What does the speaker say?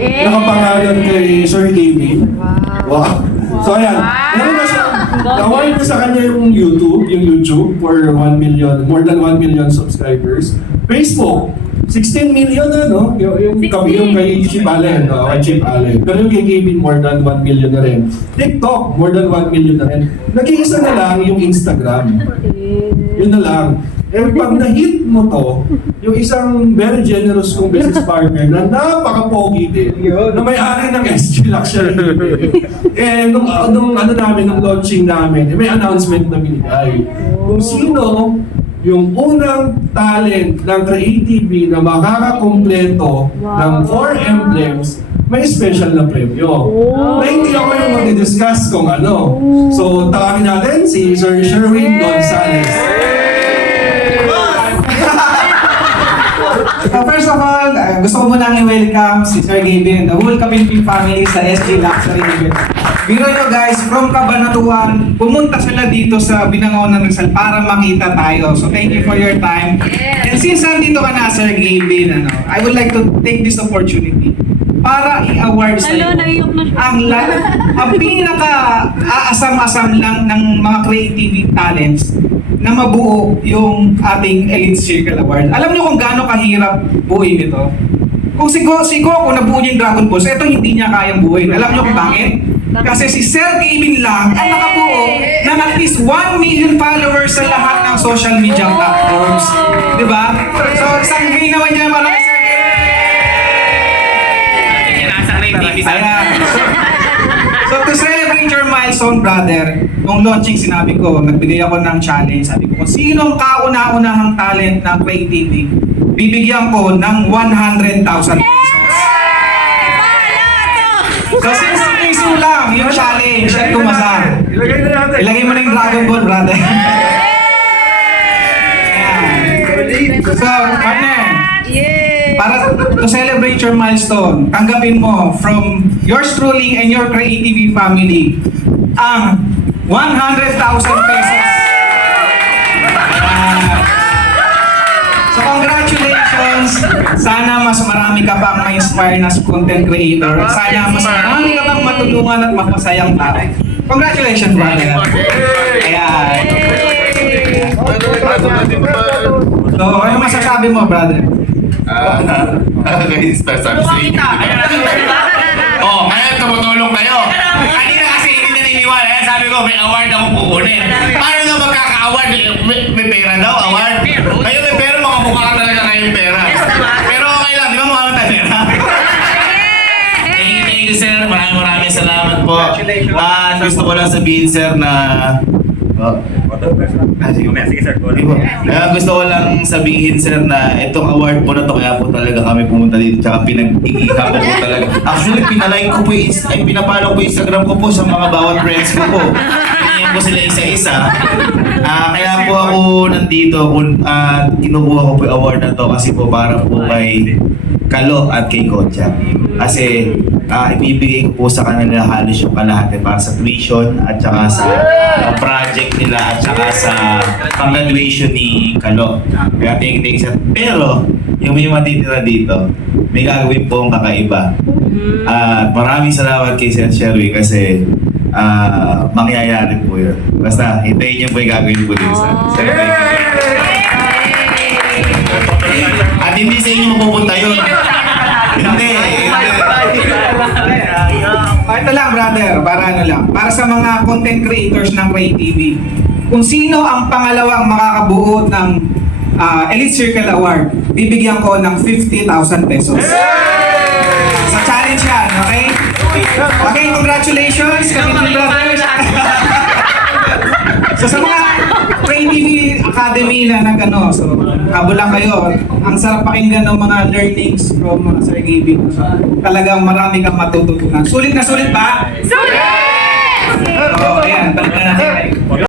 nakapangalan kay Sir KB. Wow. So ayan, meron na siya, nawal ko sa kanya yung YouTube for 1 million, more than 1 million subscribers. Facebook, 16 million ano, yung kay Chip Allen, kay Chip Allen. Pero yung kay Kevin, more than 1 million na rin. TikTok, more than 1 million na rin. Nag-iisa na lang yung Instagram. Yun na lang. Eh pag na-hit mo to, yung isang very generous kong business partner na napaka-pogi din, na may-ari ng SG Luxury. Eh nung launching namin, may announcement na binigay. Kung sino yung unang talent ng Creative na makakakompleto ng 4 emblems, may special na premyo. Na hindi ako yung mag-discuss kung ano. So, tawagin natin si Sir Sherwin Gonzalez. First of all, gusto ko munang i-welcome si Sir Gavin and the whole Kapinpin family sa SG Luxury event. Biro nyo guys, from Cabanatuan, pumunta sila dito sa Binangaw ng Rizal para makita tayo. So thank you for your time. And since nandito ka na, Sir Gavin, I would like to take this opportunity para i-award sa iyo ang pinaka-aasam-asam lang ng mga creative talents na mabuo yung ating Elite Circle Award. Alam niyo kung gaano kahirap buuin ito? Kung si Goku nabuo niya yung Dragon Ball, ito hindi niya kayang buuin. Alam niyo kung bakit? Kasi si Sir Kevin lang ang nakabuo ng at least 1 million followers sa lahat ng social media platforms. Diba? So, isang gay naman niya marami Sir Kevin. So to celebrate your milestone, brother, nung launching sinabi ko, nagbigay ako ng challenge. Sabi ko, kung sinong kauna-unahang talent ng creativity, bibigyan ko ng 100,000 pesos. So since piso lang yung challenge at kumasa, ilagay mo na yung Dragon Ball, brother. So, partner, para to celebrate your milestone, tanggapin mo from yours truly and your creative family ang 100,000 pesos. So congratulations! Sana mas marami ka pang ma-inspire na content creator. Sana mas marami ka pang matulungan at mapasayang tao. Congratulations, brother! Ayan. So, ano masasabi mo, brother? Oh, ngayon tumutulong kayo. Kanina kasi hindi na niniwala. Sabi ko, may award ako kukunin. Paano nga magkaka-award? May pera daw, award. Kayo may pera, makamukha ka talaga kayong pera. Pero okay lang, di ba mukha ka pera? Thank you, sir. Maraming salamat po. Gusto ko lang sabihin, sir, na... Sige sir, gusto ko lang sabihin sir na itong award po na to kaya po talaga kami pumunta dito tsaka pinag-iihapan po talaga. Actually pinalike ko po pinapalo ko Instagram ko po sa mga bawat friends ko po. Pinigyan ko sila isa-isa. Kaya po ako nandito kinukuha ko po yung award na to kasi po para po kay Kalo at kay Kotcha. Kasi ibibigay ko po sa kanila halos yung kalahati para sa tuition at saka sa project nila at saka sa pang-graduation ni Kalo. Kaya thank you sir. Pero yung may matitira dito, may gagawin po ang kakaiba. At maraming salamat kay Sir Sherwin kasi mangyayari po yun. Basta hintayin niyo po yung gagawin po dito sa Sir. At hindi sa inyo mapupunta yun. Hindi. Ito lang, brother, para sa mga content creators ng Ray TV. Kung sino ang pangalawang makakabuo ng Elite Circle Award, bibigyan ko ng 50,000 pesos. Sa challenge yan, okay? Okay, congratulations, Kapitol Brothers. So sa mga Ray TV Academy na so habol lang kayo. Ang sarap pakinggan ng mga learnings from Sir Gavin. So, talagang marami kang matututunan. Sulit na sulit ba? Sulit! So, ayan, balik na natin.